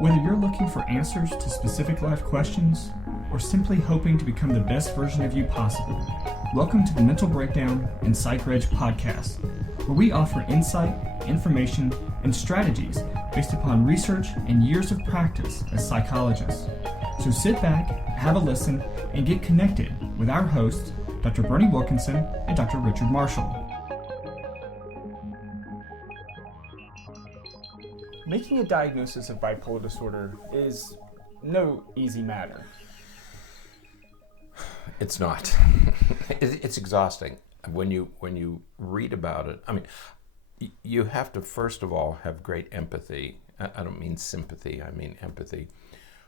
Whether you're looking for answers to specific life questions or simply hoping to become the best version of you possible, welcome to the Mental Breakdown and Psychreg podcast, where we offer insight, information, and strategies based upon research and years of practice as psychologists. So sit back, have a listen, and get connected with our hosts, Dr. Berney Wilkinson and Dr. Richard Marshall. Making a diagnosis of bipolar disorder is no easy matter. It's not. It's exhausting. When you read about it, I mean, you have to first of all have great empathy. I don't mean sympathy, I mean empathy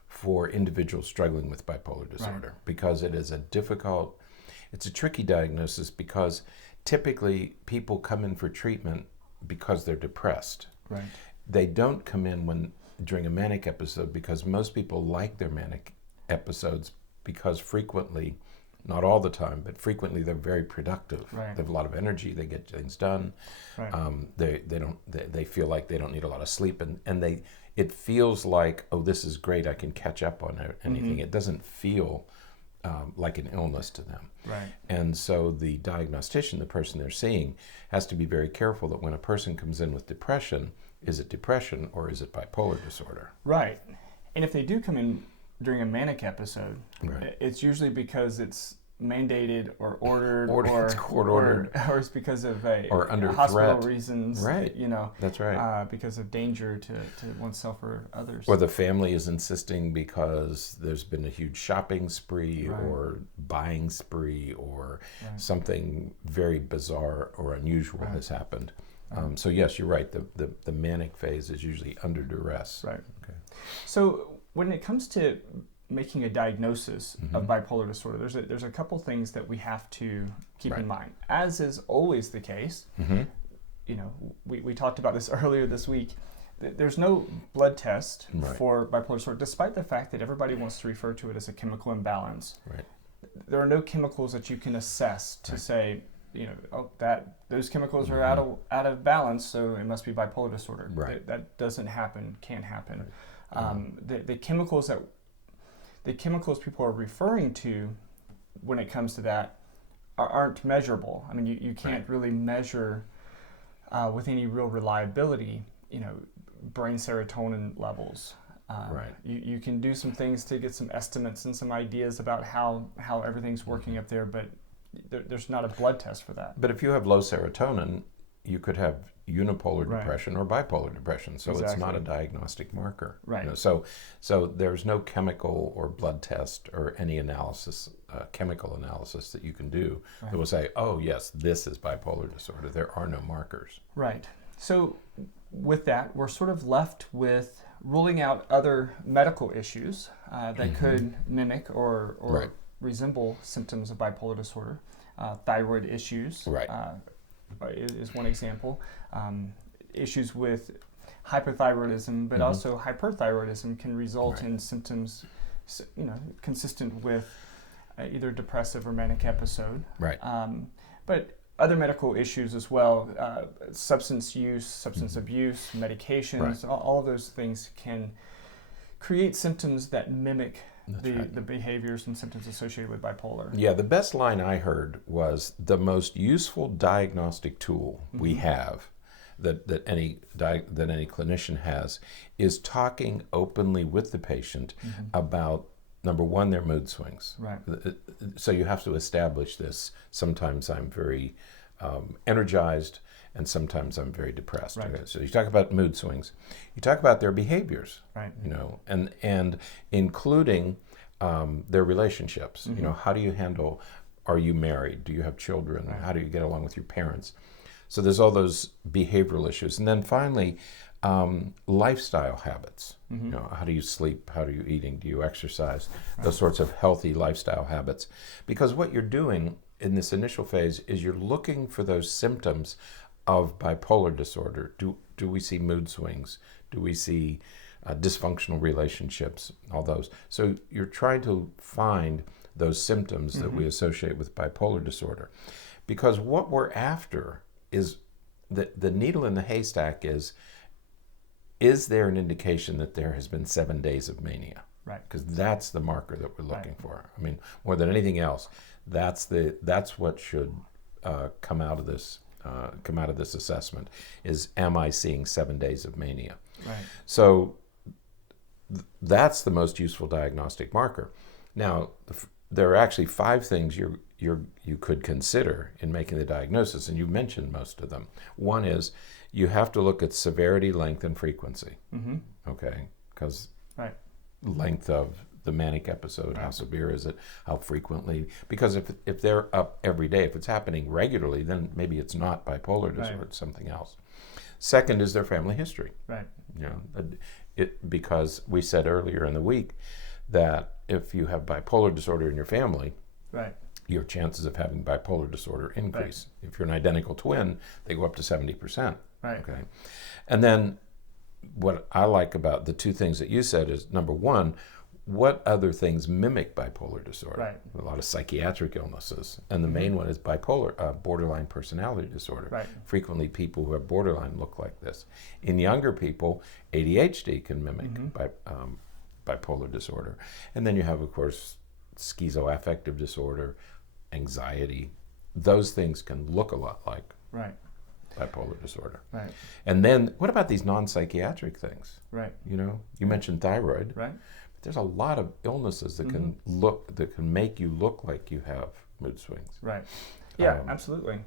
for individuals struggling with bipolar disorder, right? Because it is it's a tricky diagnosis because typically people come in for treatment because they're depressed. Right. They don't come in during a manic episode because most people like their manic episodes because frequently, not all the time, but frequently they're very productive. Right. They have a lot of energy. They get things done. Right. They feel like they don't need a lot of sleep, and it feels like, oh, this is great. I can catch up on anything. Mm-hmm. It doesn't feel like an illness to them. Right. And so the diagnostician, the person they're seeing, has to be very careful that when a person comes in with depression, is it depression or is it bipolar disorder? Right. And if they do come in during a manic episode, right, it's usually because it's mandated or ordered, it's court-ordered, or it's because of or under hospital threat. Reasons, right? That's right. Because of danger to oneself or others. Or the family is insisting because there's been a huge shopping spree, right, or buying spree, or right, something very bizarre or unusual, right, has happened. So yes, you're right. The manic phase is usually under duress. Right. Okay. So when it comes to making a diagnosis, mm-hmm, of bipolar disorder, there's a couple things that we have to keep, right, in mind. As is always the case, mm-hmm, we talked about this earlier this week. There's no blood test, right, for bipolar disorder, despite the fact that everybody wants to refer to it as a chemical imbalance. Right. There are no chemicals that you can assess to, right, say, those chemicals, mm-hmm, are out of balance, so it must be bipolar disorder. Right. That doesn't happen, can't happen. Right. The chemicals people are referring to when it comes to that aren't measurable. I mean, you can't, right, really measure with any real reliability, brain serotonin levels. Right. You can do some things to get some estimates and some ideas about how everything's working up there, but there's not a blood test for that. But if you have low serotonin, you could have unipolar, right, depression or bipolar depression, so exactly, it's not a diagnostic marker. Right. So there's no chemical or blood test or any analysis, chemical analysis that you can do, right, that will say, oh yes, this is bipolar disorder. There are no markers. Right. So with that, we're sort of left with ruling out other medical issues that, mm-hmm, could mimic or right, resemble symptoms of bipolar disorder. Thyroid issues, right, is one example. Issues with hypothyroidism, but, mm-hmm, also hyperthyroidism can result, right, in symptoms, consistent with either depressive or manic episode. Right. But other medical issues as well, substance use, substance, mm-hmm, abuse, medications, right, all of those things can create symptoms that mimic the right, behaviors and symptoms associated with bipolar. Yeah, the best line I heard was the most useful diagnostic tool, mm-hmm, we have that any clinician has is talking openly with the patient, mm-hmm, about, number one, their mood swings. Right. So you have to establish this. Sometimes I'm very energized, and sometimes I'm very depressed. Right. Okay? So you talk about mood swings. You talk about their behaviors. Right. And including their relationships. Mm-hmm. How do you handle? Are you married? Do you have children? Right. How do you get along with your parents? So there's all those behavioral issues, and then finally, lifestyle habits. Mm-hmm. How do you sleep? How do you eating? Do you exercise? Right. Those sorts of healthy lifestyle habits. Because what you're doing in this initial phase is you're looking for those symptoms of bipolar disorder. Do we see mood swings? Do we see dysfunctional relationships? All those. So you're trying to find those symptoms, mm-hmm, that we associate with bipolar disorder. Because what we're after is the needle in the haystack is is there an indication that there has been 7 days of mania? Right. Because that's the marker that we're looking for. I mean, more than anything else, that's what should come out of this assessment. Is, am I seeing 7 days of mania? Right. So that's the most useful diagnostic marker. Now, there are actually 5 things you could consider in making the diagnosis, and you mentioned most of them. One is you have to look at severity, length, and frequency. Mm-hmm. Okay, because Right. length of the manic episode, how severe is it, how frequently? Because if they're up every day, if it's happening regularly, then maybe it's not bipolar disorder, it's something else. Second is their family history. Right. You know, because we said earlier in the week that if you have bipolar disorder in your family, Right. your chances of having bipolar disorder increase. Right. If you're an identical twin, they go up to 70%. Right. Okay. And then what I like about the 2 things that you said is, number one, what other things mimic bipolar disorder? Right. A lot of psychiatric illnesses. And the main one is bipolar, borderline personality disorder. Right. Frequently people who have borderline look like this. In younger people, ADHD can mimic bipolar disorder. And then you have, of course, schizoaffective disorder, anxiety. Those things can look a lot like Right. bipolar disorder. Right. And then what about these non-psychiatric things? Right. You know, you mentioned thyroid. Right. But there's a lot of illnesses that can make you look like you have mood swings. Right. Yeah, absolutely.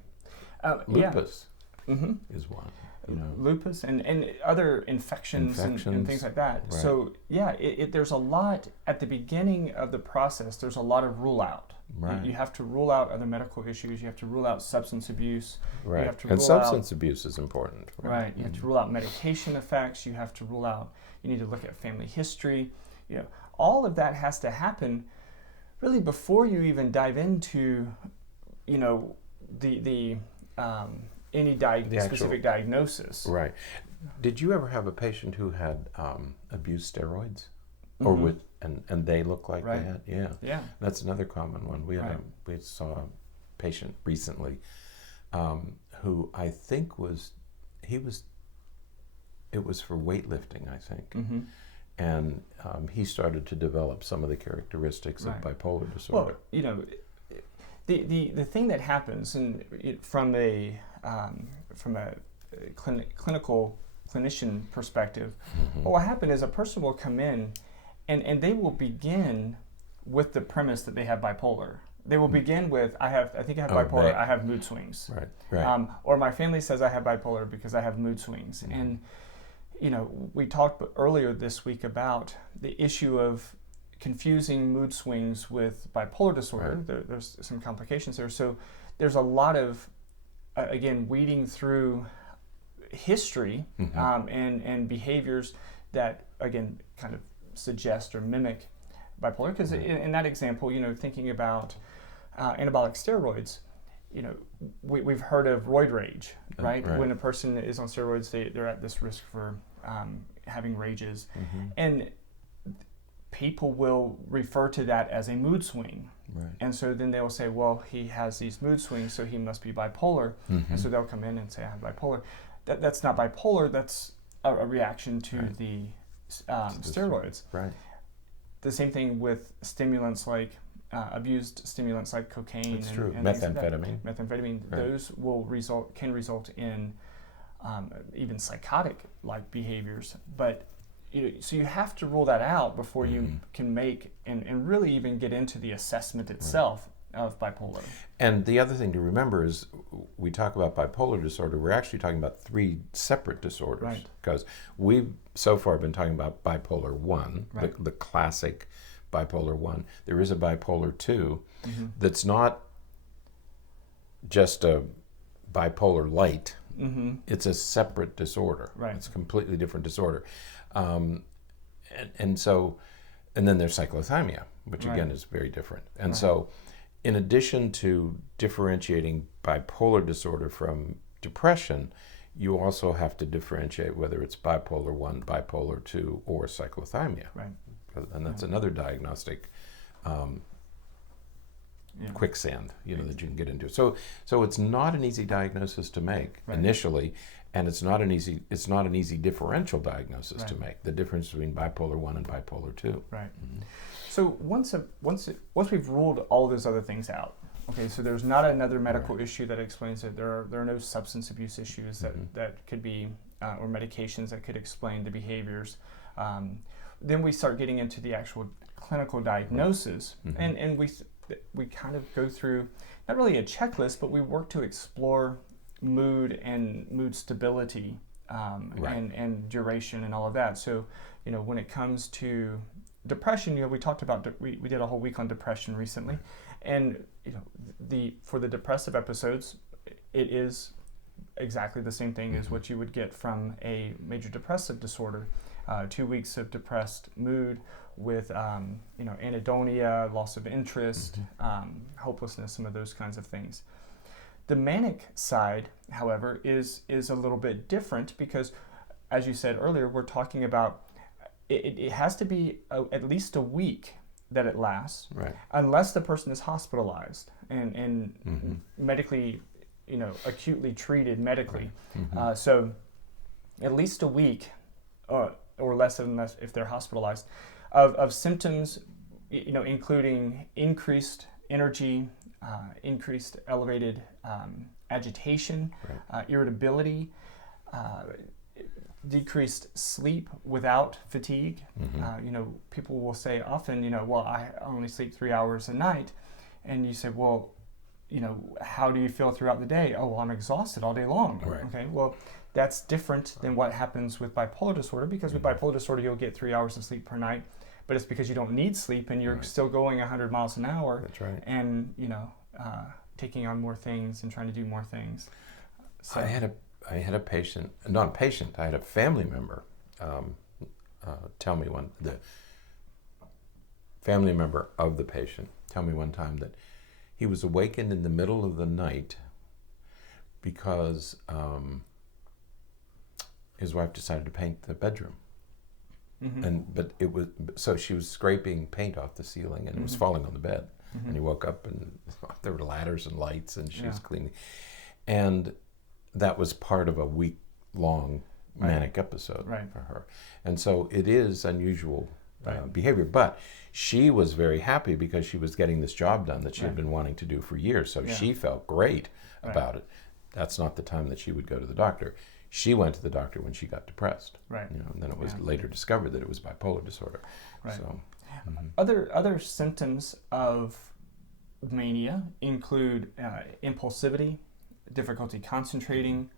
Lupus Mm-hmm. is one. You know, lupus and other infections and things like that. Right. So yeah, there's a lot at the beginning of the process. There's a lot of rule out. Right. You have to rule out other medical issues. You have to rule out substance abuse. Right. You have to And rule substance abuse is important. Right. You have to rule out medication effects. You have to rule out. You need to look at family history. You know, all of that has to happen really before you even dive into, you know, the any specific diagnosis. Right. Did you ever have a patient who had abused steroids, or with and they look like they had? Yeah. Yeah. That's another common one. We had we saw a patient recently who I think it was for weightlifting, I think. Mm-hmm. And he started to develop some of the characteristics of bipolar disorder. Well, you know, the thing that happens, and from a clinical clinician perspective, what will happen is a person will come in, and they will begin with the premise that they have bipolar. They will begin with, I think I have bipolar. I have mood swings. Right. Right. Or my family says I have bipolar because I have mood swings. Mm-hmm. And you know, we talked earlier this week about the issue of confusing mood swings with bipolar disorder. Right. There's some complications there. So there's a lot of, again, weeding through history and behaviors that, again, kind of suggest or mimic bipolar. Because in that example, you know, thinking about anabolic steroids, you know, we've heard of roid rage, right? When a person is on steroids, they're at this risk for having rages. Mm-hmm. And people will refer to that as a mood swing. Right. And so then they will say, well, he has these mood swings, so he must be bipolar. Mm-hmm. And so they'll come in and say, I have bipolar. That's not bipolar, that's a reaction to the steroids. Right. The same thing with stimulants like abused stimulants like cocaine. That's true. And methamphetamine. Methamphetamine. Right. Those can result in even psychotic-like behaviors. But so you have to rule that out before you can make and really even get into the assessment itself of bipolar. And the other thing to remember is we talk about bipolar disorder, we're actually talking about 3 separate disorders. Right. Because we've so far been talking about bipolar 1, the classic bipolar 1. There is a bipolar 2 that's not just a bipolar light. Mm-hmm. It's a separate disorder. Right. It's a completely different disorder. And then there's cyclothymia, which again is very different. And so in addition to differentiating bipolar disorder from depression, you also have to differentiate whether it's bipolar 1, bipolar 2, or cyclothymia. Right. And that's another diagnostic quicksand, that you can get into. So it's not an easy diagnosis to make initially, And it's not an easy differential diagnosis to make, the difference between bipolar 1 and bipolar 2. Right. So once we've ruled all those other things out, okay, so there's not another medical issue that explains it. There are no substance abuse issues that could be, or medications that could explain the behaviors. Then we start getting into the actual clinical diagnosis, and we kind of go through, not really a checklist, but we work to explore mood and mood stability and duration and all of that. So, when it comes to depression, we talked about, we did a whole week on depression recently, and for the depressive episodes, it is exactly the same thing as what you would get from a major depressive disorder. 2 weeks of depressed mood with anhedonia, loss of interest, hopelessness, some of those kinds of things. The manic side, however, is a little bit different because, as you said earlier, we're talking about it has to be at least a week that it lasts, unless the person is hospitalized and medically, acutely treated medically. So at least a week or less unless if they're hospitalized of symptoms, including increased energy, increased elevated agitation, irritability, decreased sleep without fatigue. People will say often, well, I only sleep 3 hours a night. And you say, well, how do you feel throughout the day? Oh, well, I'm exhausted all day long. Okay, well, that's different than what happens with bipolar disorder, because with bipolar disorder, you'll get 3 hours of sleep per night, but it's because you don't need sleep and you're still going 100 miles an hour. That's right. And, taking on more things and trying to do more things. So I had a patient, not a patient, I had a family member tell me the family member of the patient tell me one time that he was awakened in the middle of the night because his wife decided to paint the bedroom. So she was scraping paint off the ceiling and it was falling on the bed. And he woke up and there were ladders and lights and she was cleaning. And that was part of a week-long manic episode for her. And so it is unusual behavior. But she was very happy because she was getting this job done that she had been wanting to do for years. So she felt great about it. That's not the time that she would go to the doctor. She went to the doctor when she got depressed. And then it was later discovered that it was bipolar disorder. So, Other symptoms of mania include impulsivity, difficulty concentrating,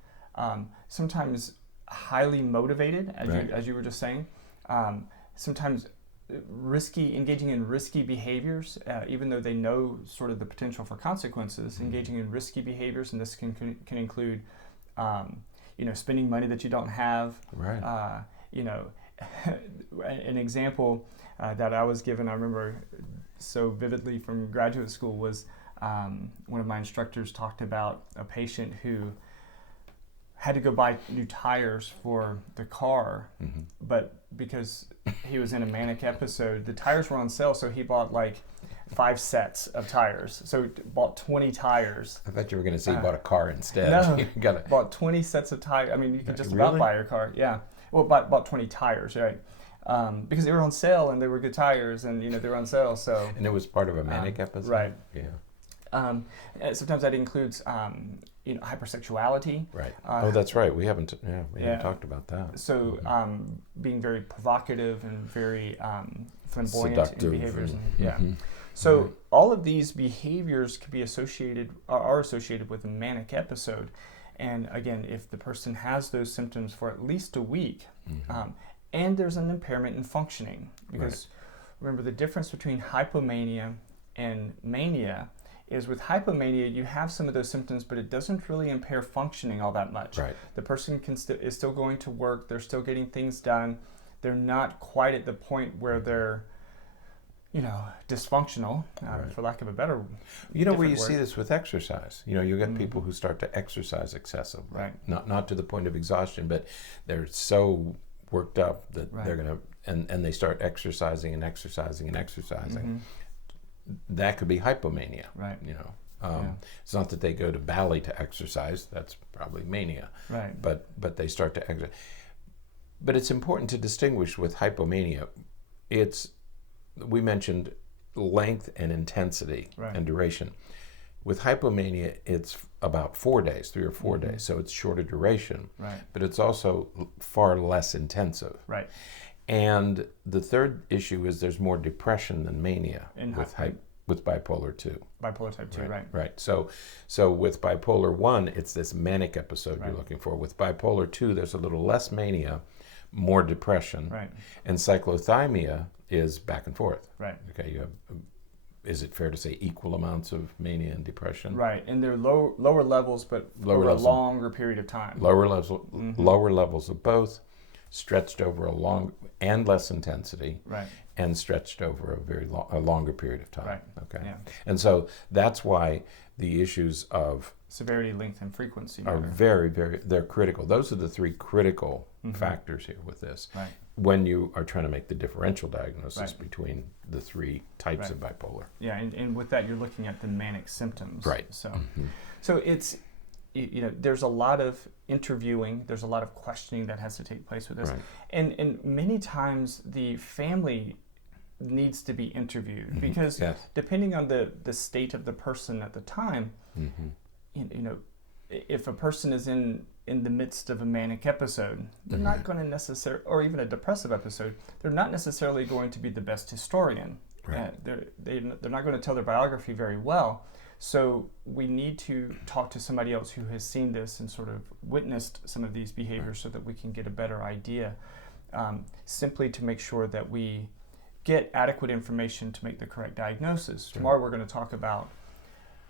sometimes highly motivated, as you were just saying, sometimes engaging in risky behaviors, even though they know sort of the potential for consequences, engaging in risky behaviors, and this can include spending money that you don't have. An example that I was given, I remember so vividly from graduate school, was one of my instructors talked about a patient who had to go buy new tires for the car, but because he was in a manic episode, the tires were on sale, so he bought like 5 sets of tires. So bought 20 tires. I thought you were going to say you bought a car instead. No, bought 20 sets of tires. I mean, you could just about buy your car. Yeah. Well, bought 20 tires, right? Because they were on sale and they were good tires, and they were on sale. So. And it was part of a manic episode. Right. Yeah. Sometimes that includes hypersexuality. Right. That's right. We haven't talked about that. So being very provocative and very flamboyant seductive in behaviors. So all of these behaviors could be are associated with a manic episode. And again, if the person has those symptoms for at least a week, and there's an impairment in functioning, because remember the difference between hypomania and mania is with hypomania, you have some of those symptoms, but it doesn't really impair functioning all that much. The person is still going to work, they're still getting things done, they're not quite at the point where they're dysfunctional, for lack of a better where you see this with exercise. You get people who start to exercise excessively. Not to the point of exhaustion, but they're so worked up that they're going to, and they start exercising and exercising and exercising. That could be hypomania. It's not that they go to Bali to exercise. That's probably mania. Right. But they start to exercise. But it's important to distinguish with hypomania. We mentioned length and intensity and duration. With hypomania, it's about 4 days, 3 or 4 days, so it's shorter duration, but it's also far less intensive. Right. And the third issue is there's more depression than mania with bipolar 2. Bipolar type 2, right. Right. So with bipolar 1, it's this manic episode you're looking for. With bipolar 2, there's a little less mania, more depression. Right. And cyclothymia is back and forth. Right. Okay, you have, is it fair to say, equal amounts of mania and depression? Right, and they're lower levels, but over a longer period of time. Lower levels of both, stretched over a long and less intensity, and stretched over a longer period of time. Right. Okay. Yeah. And so that's why the issues of severity, length, and frequency are very, very, they're critical. Those are the three critical factors here with this. Right. When you are trying to make the differential diagnosis between the three types of bipolar. Yeah, and with that, you're looking at the manic symptoms. Right. So it's, there's a lot of interviewing, there's a lot of questioning that has to take place with this. Right. And many times the family needs to be interviewed because depending on the state of the person at the time, if a person is in the midst of a manic episode, they're not going to necessarily, or even a depressive episode, they're not necessarily going to be the best historian. Right. They're not going to tell their biography very well. So we need to talk to somebody else who has seen this and sort of witnessed some of these behaviors so that we can get a better idea, simply to make sure that we get adequate information to make the correct diagnosis. Tomorrow we're going to talk about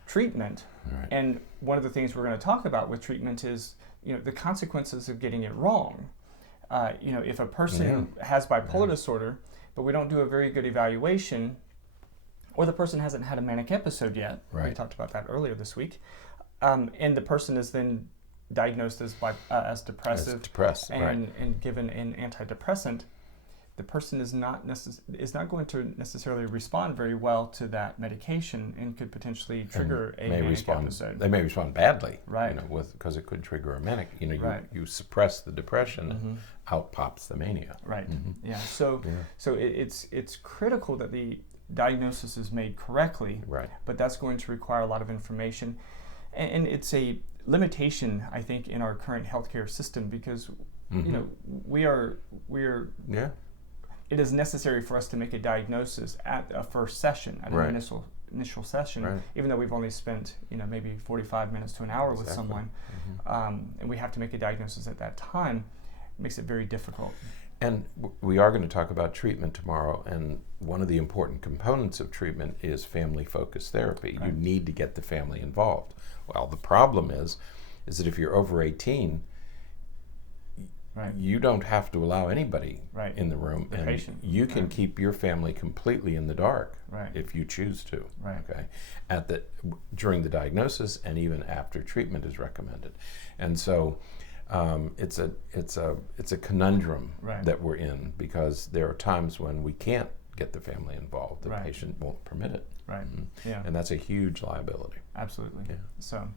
treatment, and one of the things we're going to talk about with treatment is the consequences of getting it wrong. If a person has bipolar disorder, but we don't do a very good evaluation, or the person hasn't had a manic episode yet, we talked about that earlier this week, and the person is then diagnosed as depressive, and given an antidepressant, the person is not going to necessarily respond very well to that medication and could potentially trigger a manic episode. They may respond badly, because it could trigger a manic. You suppress the depression, out pops the mania. Right. Yeah. So it's critical that the diagnosis is made correctly. Right. But that's going to require a lot of information, and it's a limitation, I think, in our current healthcare system because we are. It is necessary for us to make a diagnosis at a first session, at an initial session, even though we've only spent maybe 45 minutes to an hour with someone, and we have to make a diagnosis at that time. It makes it very difficult. And we are going to talk about treatment tomorrow, and one of the important components of treatment is family-focused therapy. You need to get the family involved. Well, the problem is that if you're over 18, you don't have to allow anybody in the room, and patient. You can keep your family completely in the dark if you choose to. Okay, during the diagnosis and even after treatment is recommended, and so it's a conundrum that we're in because there are times when we can't get the family involved. The patient won't permit it. And that's a huge liability. Absolutely. Yeah. So.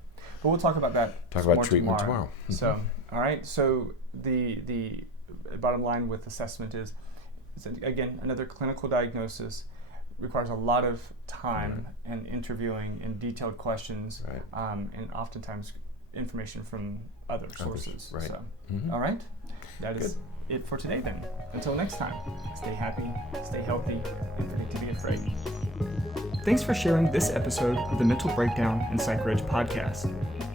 But we'll talk about that. Talk about treatment tomorrow. So, all right. So the bottom line with assessment is again another clinical diagnosis requires a lot of time and interviewing and detailed questions, and oftentimes information from other sources. Right. So, all right. That is it for today. Then until next time, stay happy, stay healthy, and forget to be afraid. Thanks for sharing this episode of the Mental Breakdown and Psychreg podcast.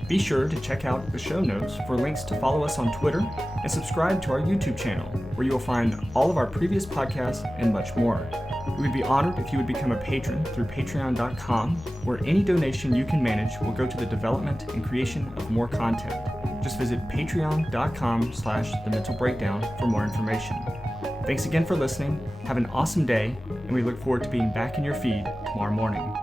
Be sure to check out the show notes for links to follow us on Twitter and subscribe to our YouTube channel, where you will find all of our previous podcasts and much more. We would be honored if you would become a patron through patreon.com, where any donation you can manage will go to the development and creation of more content. Just visit patreon.com/thementalbreakdown for more information. Thanks again for listening. Have an awesome day, and we look forward to being back in your feed tomorrow morning.